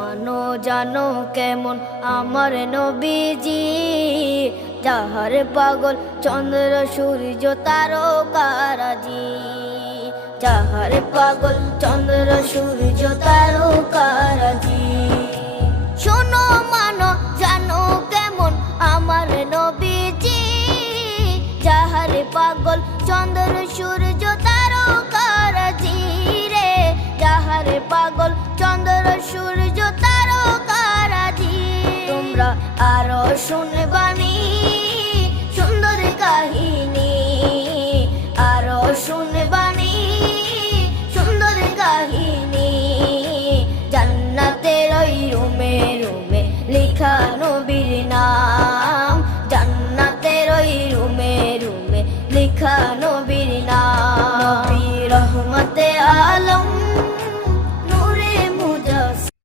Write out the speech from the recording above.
মানো জানো কেমন আমার নবীজি, যাহার পাগল চন্দ্র সূর্য তারকারাজি, যাহার পাগল চন্দ্র সূর্য তারকারাজি। শোনো মানো জানো কেমন আমার নবীজি, যাহার পাগল চন্দ্র সূর্য তারকারাজি রে, যাহার পাগল চন্দ্র সূর্য তারকারাজি। তোমরা আরো শুনে